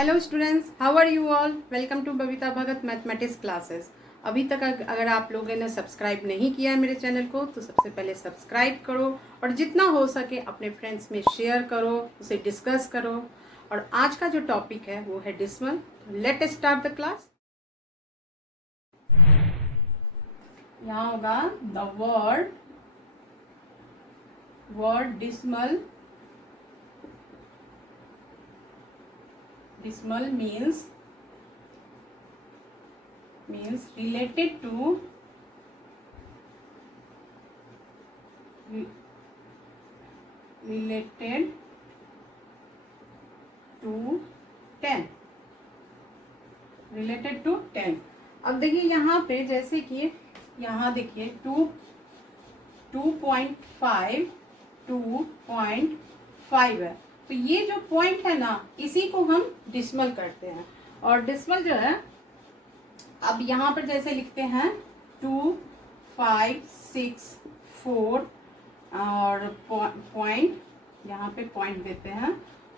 Hello students, how are you all. Welcome to Babita Bhagat mathematics classes. अभी तक अगर आप लोगों ने सब्सक्राइब नहीं किया है मेरे चैनल को तो सबसे पहले सब्सक्राइब करो और जितना हो सके अपने फ्रेंड्स में शेयर करो, उसे डिस्कस करो। और आज का जो टॉपिक है वो है decimal. Let start the class. यहाँ होगा the word decimal. Decimal means related to related to 10 related to 10। अब देखिए यहाँ पे जैसे कि यहाँ देखिए 2.5 है, तो ये जो पॉइंट है ना इसी को हम डिसिमल करते हैं। और डिसिमल जो है अब यहाँ पर जैसे लिखते हैं 2, 5, 6, 4 और पॉइंट, यहाँ पे पॉइंट देते हैं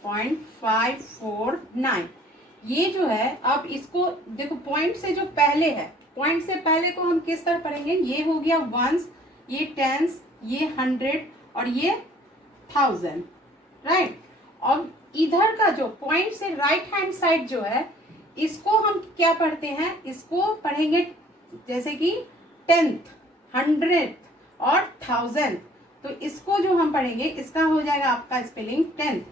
0.549। ये जो है अब इसको देखो पॉइंट से जो पहले है, पॉइंट से पहले को हम किस तरह पढ़ेंगे। ये हो गया वंस, ये टेंस, ये 100 और ये 1000, राइट। अब इधर का जो पॉइंट से राइट हैंड साइड जो है इसको हम क्या पढ़ते हैं, इसको पढ़ेंगे जैसे कि 10th, 100th और 1000। तो इसको जो हम पढ़ेंगे इसका हो जाएगा आपका स्पेलिंग 10th,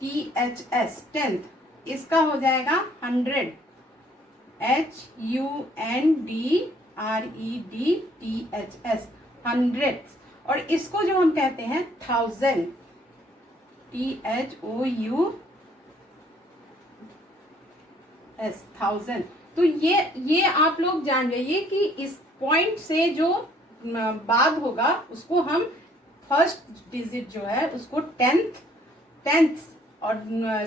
TENTHS 10th। इसका हो जाएगा 100, HUNDREDTHS 100। और इसको जो हम कहते हैं 1000, THOUS 1000। तो ये आप लोग जान जाइए कि इस पॉइंट से जो बाद होगा उसको हम फर्स्ट डिजिट जो है उसको 10th और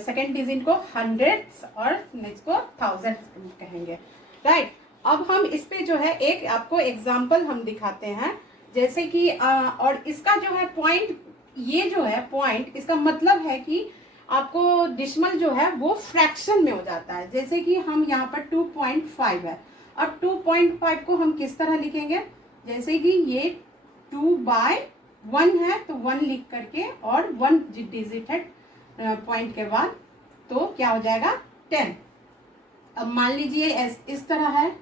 सेकेंड डिजिट को 100th और नेक्स्ट को 1000 कहेंगे, राइट। अब हम इस पे जो है एक आपको एग्जांपल हम दिखाते हैं, जैसे कि और इसका जो है पॉइंट, ये जो है पॉइंट इसका मतलब है कि आपको डिसिमल जो है वो फ्रैक्शन में हो जाता है। जैसे कि हम यहाँ पर 2.5 है, अब 2.5 को हम किस तरह लिखेंगे, जैसे कि ये 2/1 है तो 1 लिख करके और 1 डिजिट है पॉइंट के बाद, तो क्या हो जाएगा 10। अब मान लीजिए इस तरह है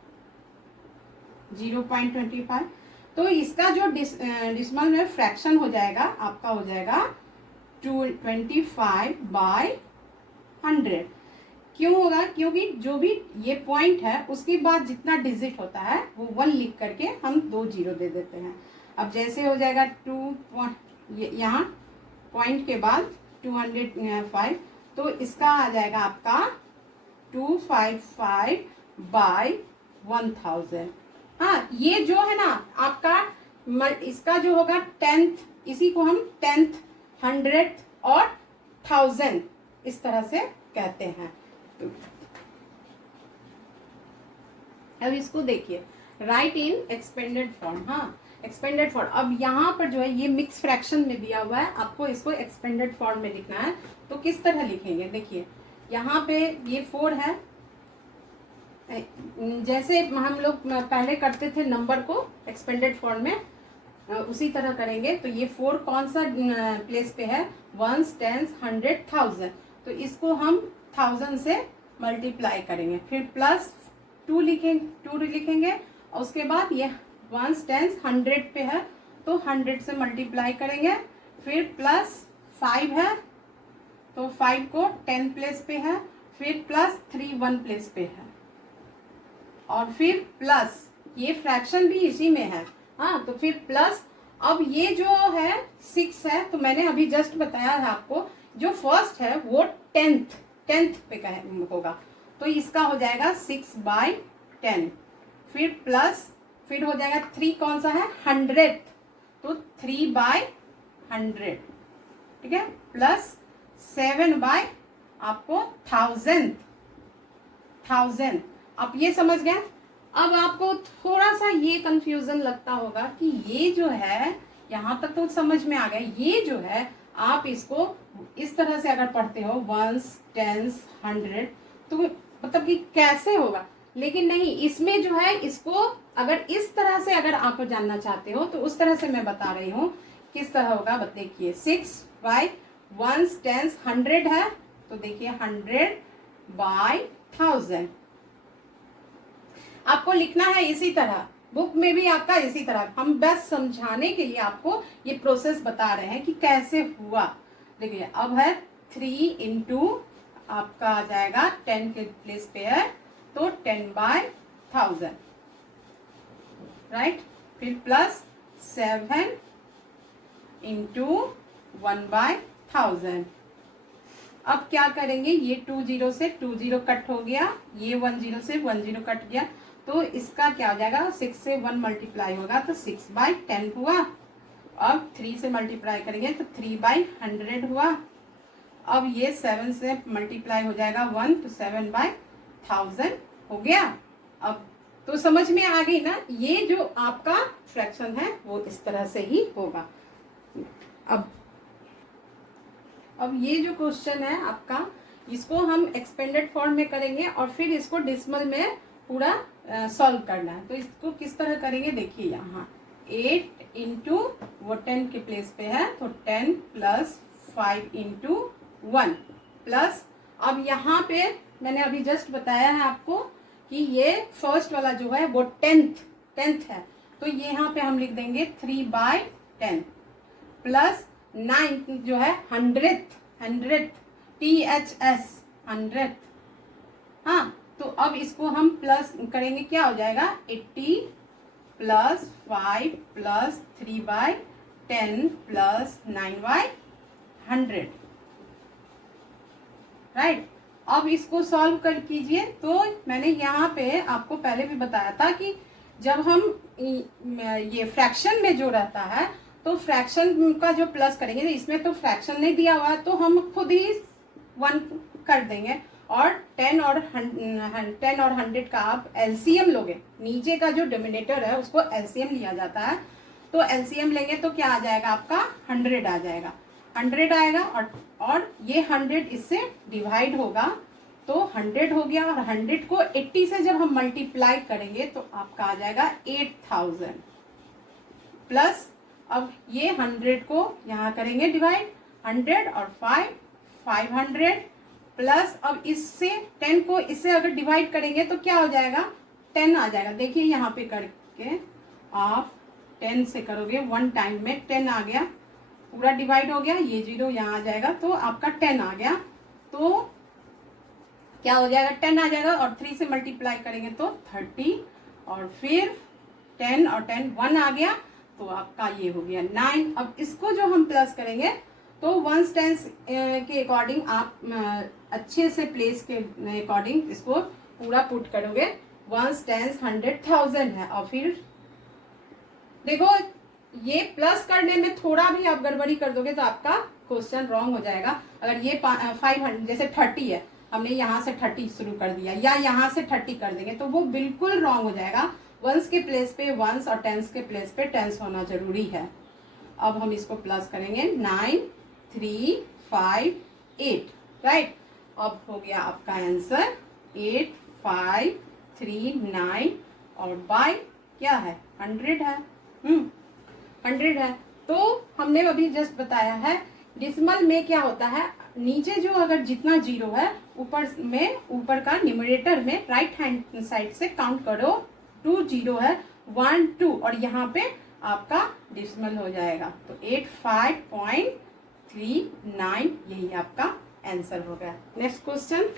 0.25, तो इसका जो डिसिमल में फ्रैक्शन हो जाएगा आपका हो जाएगा 25/100। क्यों होगा, क्योंकि जो भी ये पॉइंट है उसके बाद जितना डिजिट होता है वो 1 लिख करके हम 2 जीरो दे देते हैं। अब जैसे हो जाएगा 2, यहाँ पॉइंट के बाद 205, तो इसका आ जाएगा आपका 255/1000। हाँ, ये जो है ना आपका इसका जो होगा 10th, इसी को हम 10th, 100th और 1000 इस तरह से कहते हैं। अब इसको देखिए, राइट इन एक्सपेंडेड फॉर्म। हाँ, एक्सपेंडेड फॉर्म। अब यहाँ पर जो है ये मिक्स फ्रैक्शन में दिया हुआ है, आपको इसको एक्सपेंडेड फॉर्म में लिखना है। तो किस तरह लिखेंगे, देखिए यहाँ पे ये 4 है, जैसे हम लोग पहले करते थे नंबर को एक्सपेंडेड फॉर्म में, उसी तरह करेंगे। तो ये 4 कौन सा प्लेस पे है, 1s, 10s, 100, 1000। तो इसको हम 1000 से मल्टीप्लाई करेंगे, फिर प्लस 2 लिखेंगे और उसके बाद ये 1s, 10s, 100 पे है तो 100 से मल्टीप्लाई करेंगे, फिर प्लस 5 है तो 5 को 10 प्लेस पे है, फिर प्लस 3 1 प्लेस पे है और फिर प्लस ये फ्रैक्शन भी इसी में है। हाँ, तो फिर प्लस, अब ये जो है 6 है, तो मैंने अभी जस्ट बताया है आपको, जो फर्स्ट है वो 10th पे होगा, तो इसका हो जाएगा 6/10। फिर प्लस, फिर हो जाएगा 3 कौन सा है, 100th, तो 3/100, ठीक है। प्लस 7 आपको 1000। आप ये समझ गए। अब आपको थोड़ा सा ये कंफ्यूजन लगता होगा कि ये जो है यहाँ तक तो समझ में आ गया, ये जो है आप इसको इस तरह से अगर पढ़ते हो 1s 10s 100 तो मतलब कि कैसे होगा, लेकिन नहीं, इसमें जो है इसको अगर इस तरह से अगर आप जानना चाहते हो तो उस तरह से मैं बता रही हूँ किस तरह होगा। देखिए 6 बाई 1s 10s 100 है, तो देखिए 100 बाई 1000 आपको लिखना है इसी तरह, बुक में भी आपका इसी तरह। हम बस समझाने के लिए आपको ये प्रोसेस बता रहे हैं कि कैसे हुआ। देखिए अब है 3 इंटू आपका आ जाएगा 10 के प्लेस पे है तो 10 बाय 1000, राइट। फिर प्लस 7 इंटू 1 बाय 1000। अब क्या करेंगे, ये 2 0 से 2 0 कट हो गया, ये 1 0 से 1 0 कट गया, तो इसका क्या हो जाएगा, 6 से 1 मल्टीप्लाई होगा तो 6 बाई 10 हुआ। अब 3 से मल्टीप्लाई करेंगे तो 3 बाई 100 हुआ। अब ये 7 से मल्टीप्लाई हो जाएगा 1 तो 7 बाई 1000 हो गया। अब तो समझ में आ गई ना, ये जो आपका फ्रैक्शन है वो इस तरह से ही होगा। अब ये जो क्वेश्चन है आपका, इसको हम एक्सपेंडेड फॉर्म में करेंगे और फिर इसको डिसिमल में पूरा सॉल्व करना है। तो इसको किस तरह करेंगे, देखिए यहाँ 8 इंटू वो 10 के प्लेस पे है तो 10 प्लस 5 इंटू 1 प्लस, अब यहाँ पे मैंने अभी जस्ट बताया है आपको कि ये फर्स्ट वाला जो है वो टेंथ है, तो ये यहाँ पे हम लिख देंगे 3 बाई 10 प्लस 9 जो है 100th THS 100th। हाँ, तो अब इसको हम प्लस करेंगे, क्या हो जाएगा 80 plus 5 plus 3 by 10 plus 9 by 100, right. अब इसको सॉल्व कर कीजिए। तो मैंने यहाँ पे आपको पहले भी बताया था कि जब हम ये फ्रैक्शन में जो रहता है तो फ्रैक्शन का जो प्लस करेंगे, इसमें तो फ्रैक्शन नहीं दिया हुआ है तो हम खुद ही 1 कर देंगे, और 10 और 100 का आप एलसीएम लोगे, नीचे का जो डिनोमिनेटर है उसको एलसीएम लिया जाता है, तो एलसीएम लेंगे तो क्या आ जाएगा आपका 100 आ जाएगा, 100 आएगा और ये 100 इससे डिवाइड होगा तो 100 हो गया, और 100 को 80 से जब हम मल्टीप्लाई करेंगे तो आपका आ जाएगा 8000 प्लस, अब ये 100 को यहाँ करेंगे डिवाइड, 100 और 500 प्लस, अब इससे 10 को इससे अगर डिवाइड करेंगे तो क्या हो जाएगा 10 आ जाएगा। देखिए यहाँ पे करके आप 10 से करोगे 1 टाइम में 10 आ गया, पूरा डिवाइड हो गया, ये 0 यहाँ आ जाएगा तो आपका 10 आ गया, तो क्या हो जाएगा 10 आ जाएगा, और 3 से मल्टीप्लाई करेंगे तो 30, और फिर 10 और 10 1 आ गया तो आपका ये हो गया 9। अब इसको जो हम प्लस करेंगे तो 1s 10s के अकॉर्डिंग आप अच्छे से प्लेस के अकॉर्डिंग इसको पूरा पुट करोगे, 1s 10s 100 1000 है, और फिर देखो ये प्लस करने में थोड़ा भी आप गड़बड़ी कर दोगे तो आपका क्वेश्चन रॉन्ग हो जाएगा। अगर ये 500 जैसे 30 है, हमने यहाँ से 30 शुरू कर दिया या यहाँ से 30 कर देंगे तो वो बिल्कुल रॉन्ग हो जाएगा। 1s के प्लेस पे 1s और 10s के प्लेस पे 10s होना जरूरी है। अब हम इसको प्लस करेंगे 9 3 5 8, राइट। अब हो गया आपका आंसर 8 5 3 9 और बाय क्या है 100 है, 100 है। तो हमने अभी जस्ट बताया है डिसिमल में क्या होता है, नीचे जो अगर जितना 0 है ऊपर का न्यूमरेटर में राइट हैंड साइड से काउंट करो, 2 0 है 1 2 और यहाँ पे आपका डिसिमल हो जाएगा तो 85.39 यही आपका आंसर हो गया। नेक्स्ट क्वेश्चन,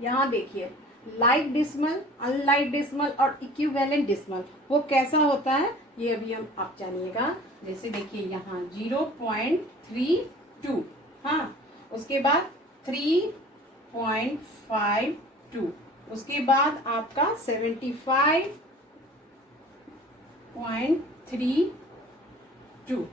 यहाँ देखिए लाइक डिसिमल, अनलाइक डिसिमल और इक्विवेलेंट डिसिमल वो कैसा होता है ये अभी हम आप जानिएगा। जैसे देखिए यहाँ 0.32, हाँ, उसके बाद 3.52, उसके बाद आपका 75.32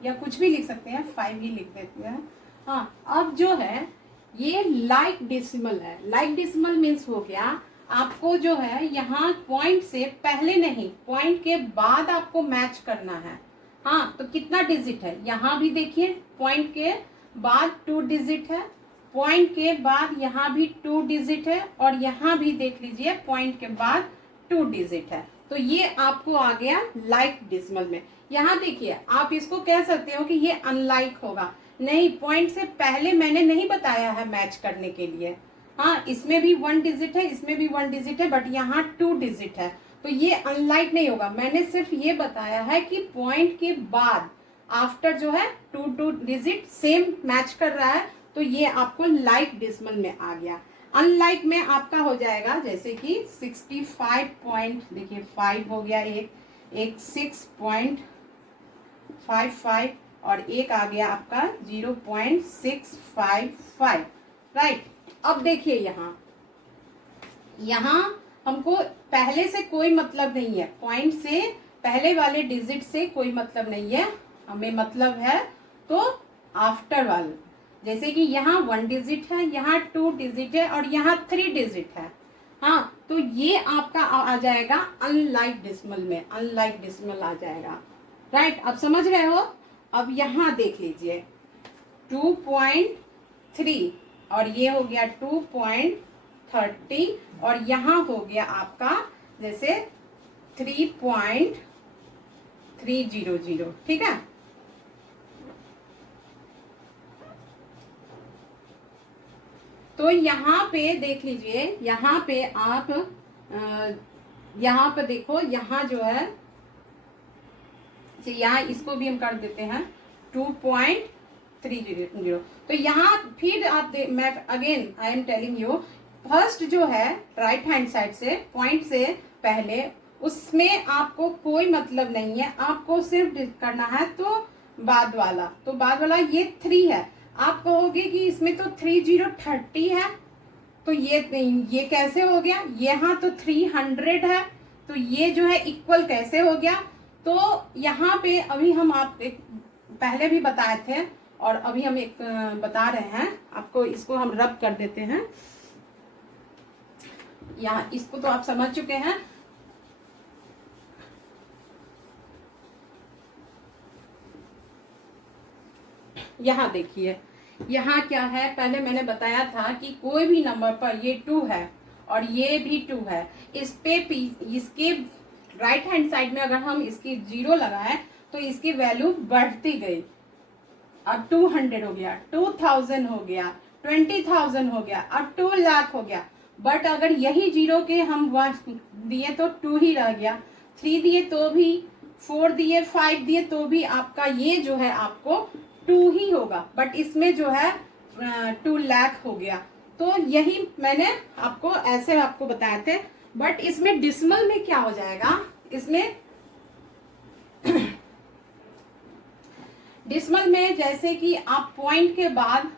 या कुछ भी लिख सकते हैं, 5 ही लिख देते हैं। हाँ, अब जो है ये लाइक डेसिमल है। लाइक डेसिमल मीन्स हो गया आपको जो है यहाँ पॉइंट से पहले नहीं, पॉइंट के बाद आपको मैच करना है। हाँ, तो कितना डिजिट है, यहाँ भी देखिए पॉइंट के बाद 2 डिजिट है, पॉइंट के बाद यहाँ भी 2 डिजिट है, और यहाँ भी देख लीजिए पॉइंट के बाद 2 डिजिट है। तो ये आपको आ गया लाइक डिजिमल में। यहाँ देखिए आप इसको कह सकते हो कि ये अनलाइक होगा, नहीं, पॉइंट से पहले मैंने नहीं बताया है मैच करने के लिए। हाँ, इसमें भी 1 डिजिट है, इसमें भी 1 डिजिट है, बट यहाँ 2 डिजिट है, तो ये अनलाइक नहीं होगा। मैंने सिर्फ ये बताया है कि पॉइंट के बाद आफ्टर जो है 2 डिजिट सेम मैच कर रहा है, तो ये आपको लाइक डिजिमल में आ गया। अनलाइक में आपका हो जाएगा जैसे कि 65 पॉइंट, देखिए 5 हो गया, एक 6.55 और एक आ गया आपका 0.655, राइट। अब देखिए यहाँ हमको पहले से कोई मतलब नहीं है, पॉइंट से पहले वाले डिजिट से कोई मतलब नहीं है, हमें मतलब है तो आफ्टर वाले, जैसे कि यहाँ 1 डिजिट है, यहाँ 2 डिजिट है, और यहाँ 3 डिजिट है। हाँ, तो ये आपका आ जाएगा अनलाइक डिजिमल में, अनलाइक डिजिमल आ जाएगा, राइट। अब समझ रहे हो। अब यहाँ देख लीजिए 2.3 और ये हो गया 2.30 और यहाँ हो गया आपका जैसे 3.300, ठीक है। तो यहाँ पे देख लीजिए, यहाँ पे आप यहाँ पे देखो, यहाँ जो है यहाँ इसको भी हम कर देते हैं 2.300। तो यहाँ फिर आप मैं again I am telling you, first जो है राइट हैंड साइड से पॉइंट से पहले, उसमें आपको कोई मतलब नहीं है, आपको सिर्फ करना है तो बाद वाला, तो बाद वाला ये 3 है। आप कहोगे कि इसमें तो 3030 है, तो ये कैसे हो गया, यहाँ तो 300 है, तो ये जो है इक्वल कैसे हो गया। तो यहाँ पे अभी हम आप एक पहले भी बताए थे और अभी हम एक बता रहे हैं आपको, इसको हम रब कर देते हैं। यहाँ इसको तो आप समझ चुके हैं। यहाँ देखिए, यहाँ क्या है, पहले मैंने बताया था कि कोई भी नंबर पर ये 2 है और ये भी 2 है, इस पे इसके राइट हैंड साइड में अगर हम इसकी 0 लगाएं तो इसकी वैल्यू बढ़ती गई। अब 200 हो गया, 2000 हो गया, 20,000 हो गया, अब 2 लाख हो गया। बट अगर यही 0 के हम 1 दिए तो 2 ही रह गया, 3 दिए तो भी, 4 दिए, 5 दिए तो भी आपका ये जो है आपको 2 ही होगा, बट इसमें जो है 2 लाख हो गया। तो यही मैंने आपको ऐसे आपको बताए थे। बट इसमें डिसिमल में क्या हो जाएगा, इसमें डिसिमल में जैसे कि आप पॉइंट के बाद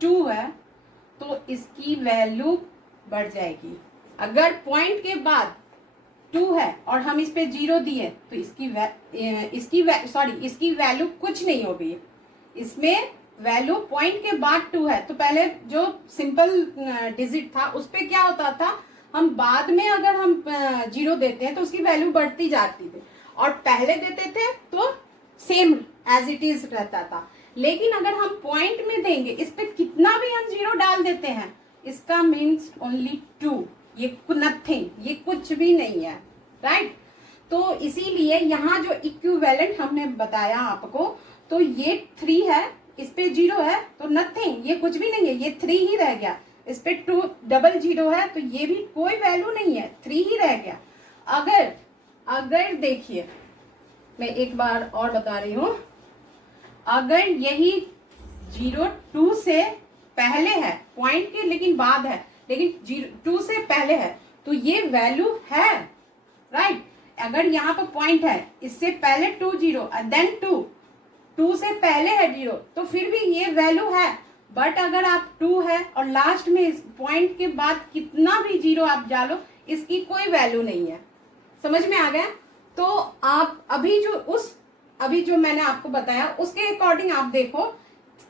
2 है तो इसकी वैल्यू बढ़ जाएगी। अगर पॉइंट के बाद 2 है और हम इस पे 0 दिए तो इसकी वैल्यू कुछ नहीं होगी। इसमें वैल्यू पॉइंट के बाद 2 है तो पहले जो सिंपल डिजिट था उस पे क्या होता था, हम बाद में अगर हम 0 देते हैं तो उसकी वैल्यू बढ़ती जाती थी, और पहले देते थे तो सेम एज इट इज रहता था। लेकिन अगर हम पॉइंट में देंगे, इस पे कितना भी हम 0 डाल देते हैं, इसका मीन्स ओनली 2, ये नथिंग, ये कुछ भी नहीं है, राइट। तो इसीलिए यहाँ जो इक्विवेलेंट हमने बताया आपको, तो ये 3 है, इस पे 0 है तो नथिंग, ये कुछ भी नहीं है, ये 3 ही रह गया। इस पे 2 डबल 0 है तो ये भी कोई वैल्यू नहीं है, 3 ही रह गया। अगर देखिए, मैं एक बार और बता रही हूं, अगर यही 0 2 से पहले है पॉइंट के, लेकिन बाद है, लेकिन 2 से पहले है तो ये वैल्यू है, राइट। अगर यहाँ पर पॉइंट है, इससे पहले 2 0 देन 2 से पहले है 0 तो फिर भी ये वैल्यू है। बट अगर आप 2 है और लास्ट में इस पॉइंट के बाद कितना भी 0 आप डालो, इसकी कोई वैल्यू नहीं है। समझ में आ गया। तो आप अभी जो मैंने आपको बताया उसके अकॉर्डिंग आप देखो,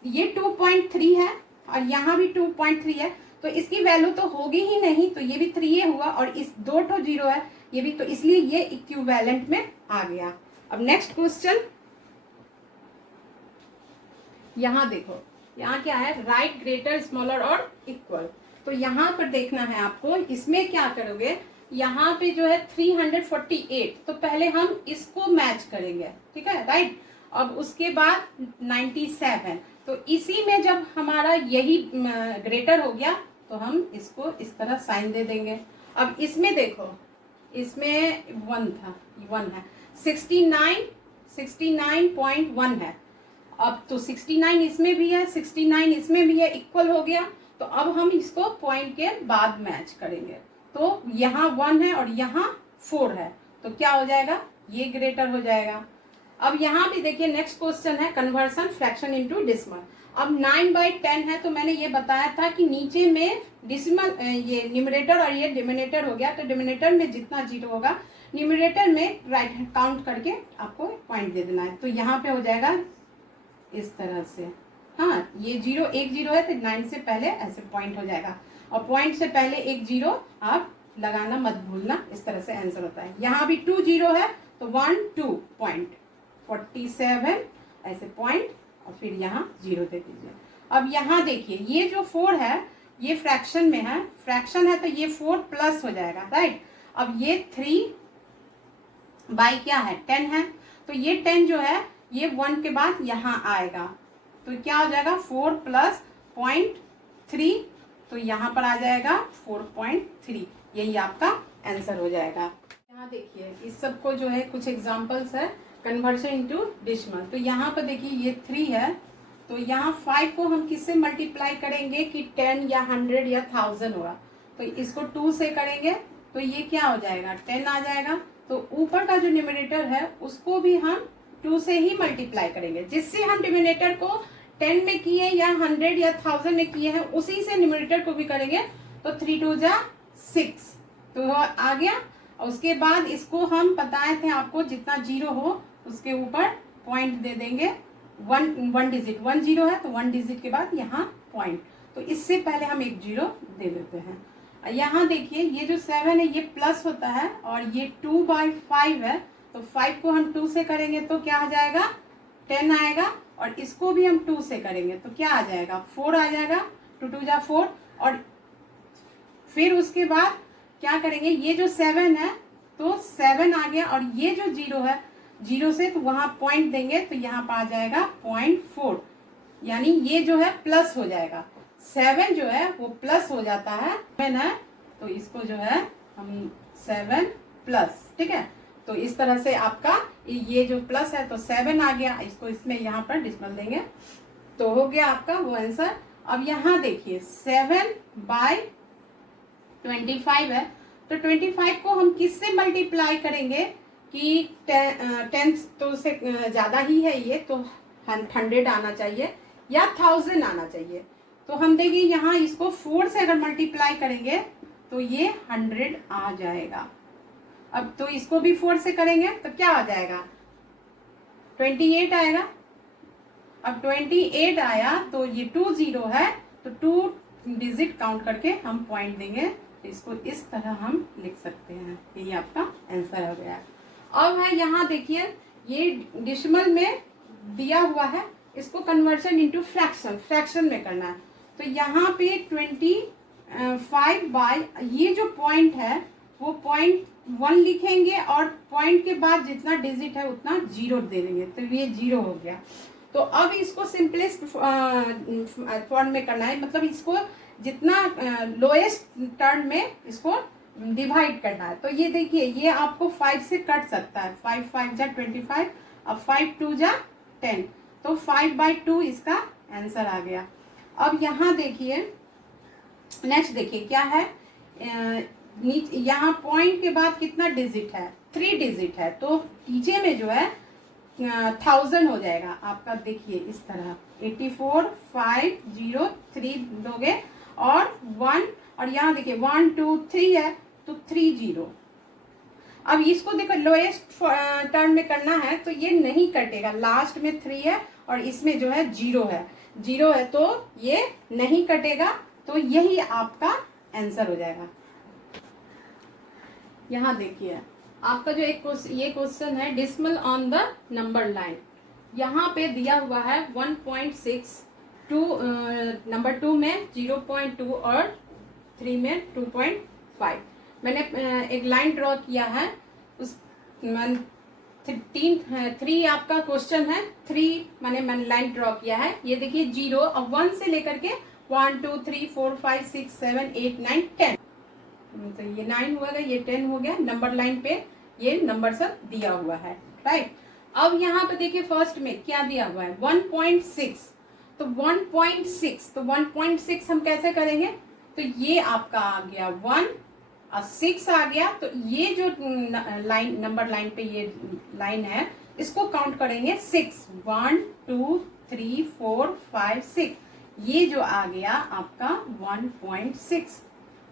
ये 2.3 है और यहाँ भी 2.3 है, तो इसकी वैल्यू तो होगी ही नहीं, तो ये भी 3 हुआ, और इस 2 0 है ये भी, तो इसलिए ये इक्विवेलेंट में आ गया। अब नेक्स्ट क्वेश्चन, यहाँ देखो, यहाँ क्या है, राइट, ग्रेटर, स्मॉलर और इक्वल। तो यहाँ पर देखना है आपको, इसमें क्या करोगे, यहाँ पे जो है 348, तो पहले हम इसको मैच करेंगे, ठीक है, राइट। अब उसके बाद 97, तो इसी में जब हमारा यही ग्रेटर हो गया तो हम इसको इस तरह साइन दे देंगे। अब इसमें देखो, इसमें 1 था, 1 है, 69.1 है। अब तो 69 इसमें भी है, 69 इसमें भी है, इक्वल हो गया। तो अब हम इसको पॉइंट के बाद मैच करेंगे। तो यहाँ 1 है और यहाँ 4 है, तो क्या हो जाएगा, ये ग्रेटर हो जाएगा। अब यहाँ भी देखिए, नेक्स्ट क्वेश्चन है कन्वर्सन फ्रैक्शन इनटू डेसिमल। अब 9/10 है, तो मैंने ये बताया था कि नीचे में डेसिमल, ये न्यूमरेटर और ये डिनोमिनेटर हो गया, तो डिनोमिनेटर में जितना जीरो होगा न्यूमरेटर में राइट हैंड काउंट करके आपको पॉइंट दे देना है। तो यहाँ पे हो जाएगा इस तरह से, हाँ, ये जीरो, एक जीरो है तो 9 से पहले ऐसे पॉइंट हो जाएगा, और पॉइंट से पहले एक जीरो आप लगाना मत भूलना, इस तरह से आंसर होता है। यहाँ भी 2 जीरो है तो 1 2 पॉइंट 47 ऐसे पॉइंट, और फिर यहाँ जीरो दे दीजिए। अब यहाँ देखिए, ये जो 4 है ये फ्रैक्शन में है, फ्रैक्शन है तो ये 4 प्लस हो जाएगा, राइट। अब ये 3 बाई क्या है, 10 है, तो ये 10 जो है ये 1 के बाद यहाँ आएगा, तो क्या हो जाएगा, 4 प्लस 0.3, तो यहाँ पर आ जाएगा 4.3, यही आपका आंसर हो जाएगा। यहाँ देखिए, इस सब को जो है कुछ एग्जांपल्स है कन्वर्शन इनटू डेसिमल। तो यहाँ पर देखिए ये 3 है, तो यहाँ 5 को हम किससे मल्टीप्लाई करेंगे कि 10 या 100 या 1000 होगा, तो इसको 2 से करेंगे तो ये क्या हो जाएगा, 10 आ जाएगा। तो ऊपर का जो न्यूमरेटर है उसको भी हम 2 से ही मल्टीप्लाई करेंगे, जिससे हम डिनोमिनेटर को 10 में किए या 100 या 1000 में किए हैं उसी से न्यूमरेटर को भी करेंगे। तो 3 2 जा 6, तो आ गया। और उसके बाद इसको हम बताए थे आपको, जितना जीरो हो उसके ऊपर पॉइंट दे देंगे, वन डिजिट, 1 जीरो है तो 1 डिजिट के बाद यहाँ पॉइंट, तो इससे पहले हम एक जीरो दे देते हैं। यहाँ देखिए, ये जो 7 है ये प्लस होता है, और ये 2/5 है, तो 5 को हम 2 से करेंगे तो क्या आ जाएगा, 10 आएगा, और इसको भी हम 2 से करेंगे तो क्या आ जाएगा, 4 आ जाएगा, 2 2 जा 4। और फिर उसके बाद क्या करेंगे, ये जो 7 है तो 7 आ गया, और ये जो जीरो है, जीरो से तो वहां पॉइंट देंगे तो यहाँ पर आ जाएगा 0.4, यानी ये जो है प्लस हो जाएगा, 7 जो है वो प्लस हो जाता है, 7 है तो इसको जो है हम 7 प्लस, ठीक है। तो इस तरह से आपका ये जो प्लस है तो 7 आ गया, इसको इसमें यहाँ पर डिसमल देंगे तो हो गया आपका वो आंसर। अब यहाँ देखिए 7/25 है, तो 25 को हम किससे मल्टीप्लाई करेंगे कि 10 तो से ज़्यादा ही है ये, तो 100 आना चाहिए या 1000 आना चाहिए। तो हम देखिए यहाँ इसको 4 से अगर मल्टीप्लाई करेंगे तो ये 100 आ जाएगा। अब तो इसको भी 4 से करेंगे तो क्या आ जाएगा, 28 आएगा। अब 28 आया तो ये 2 जीरो है, तो 2 डिजिट काउंट करके हम पॉइंट देंगे, तो इसको इस तरह हम लिख सकते हैं, यही आपका आंसर हो गया। अब है यहाँ देखिए, ये डेसिमल में दिया हुआ है, इसको कन्वर्शन इनटू फ्रैक्शन, फ्रैक्शन में करना है। तो यहाँ पे 25 बाय ये जो पॉइंट है वो 0.1 लिखेंगे, और पॉइंट के बाद जितना डिजिट है उतना जीरो दे देंगे, तो ये जीरो हो गया। तो अब इसको सिंपलेस्ट फॉर्म में करना है, मतलब इसको जितना लोएस्ट टर्म में इसको डिवाइड करना है। तो ये देखिए, ये आपको 5 से कट सकता है, 5 5 जा 25, अब 5 2 जा 10, तो 5/2 इसका आंसर आ गया। अब यहाँ देखिए, नेक्स्ट देखिए क्या है, यहाँ पॉइंट के बाद कितना डिजिट है, 3 डिजिट है, तो नीचे में जो है 1000 हो जाएगा आपका। देखिए इस तरह 84 5 0 3 दोगे, और 1, और यहाँ देखिए 1 2 3 है तो 3 जीरो। अब इसको देखो लोएस्ट टर्म में करना है तो ये नहीं कटेगा, लास्ट में 3 है और इसमें जो है जीरो है तो ये नहीं कटेगा, तो यही आपका आंसर हो जाएगा। यहाँ देखिए आपका जो ये क्वेश्चन है, decimal on the number line, यहाँ पे दिया हुआ है 1.6, नंबर 2 में 0.2 और 3 में 2.5। मैंने एक लाइन ड्रॉ किया है, उस थ्री आपका क्वेश्चन है, 3 मैंने लाइन ड्रॉ किया है। ये देखिए 0, अब 1 से लेकर के 1 2 3 4 5 6 7 8 9 10, तो ये 9 हुआ, ये 10 हो गया। नंबर लाइन पे ये नंबर सब दिया हुआ है, राइट। अब यहाँ पे देखिए फर्स्ट में क्या दिया हुआ है 1.6, तो 1.6 हम कैसे करेंगे, तो ये आपका आ गया 1 और 6 आ गया, तो ये जो लाइन नंबर लाइन पे ये लाइन है इसको काउंट करेंगे 6, 1 2 3 4 5 6, ये जो आ गया आपका 1.6,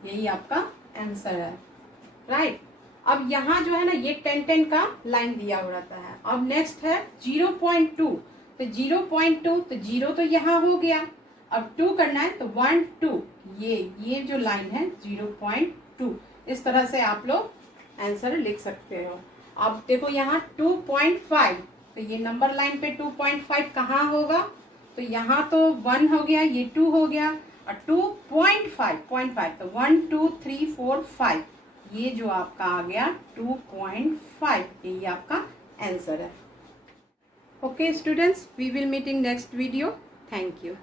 यही आपका आंसर है, राइट। अब यहाँ जो है ना ये 10 का लाइन दिया हुआ रहता है। अब नेक्स्ट है 0.2, तो 0.2 तो 0 तो यहाँ हो गया, अब 2 करना है तो 1 2, ये जो लाइन है 0.2, इस तरह से आप लोग आंसर लिख सकते हो। अब देखो यहाँ 2.5, तो ये नंबर लाइन पे 2.5 कहाँ होगा, तो यहाँ तो 1 हो गया, ये 2 हो गया, और 2.5 तो 1 2 3 4 5, ये जो आपका आ गया 2.5, यही आपका आंसर है। Okay students, we will meet in next video. Thank you.